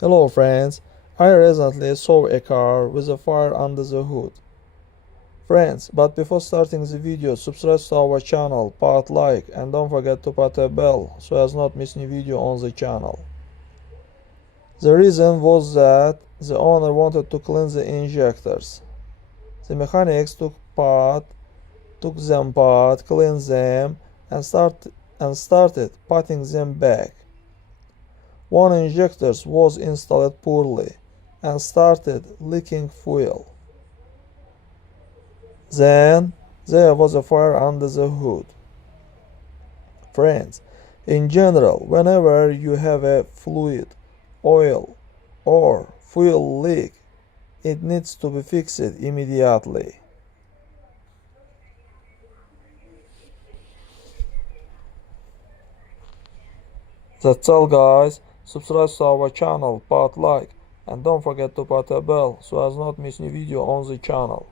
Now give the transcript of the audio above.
Hello friends, I recently saw a car with a fire under the hood. Friends, but before starting the video, subscribe to our channel, put like and don't forget to put a bell so as not miss new video on the channel. The reason was that the owner wanted to clean the injectors. The mechanics took them apart, cleaned them and started putting them back. One injector was installed poorly and started leaking fuel. Then there was a fire under the hood. Friends, in general, whenever you have a fluid, oil, or fuel leak, it needs to be fixed immediately. That's all guys. Subscribe to our channel, put like and don't forget to put a bell so as not miss new video on the channel.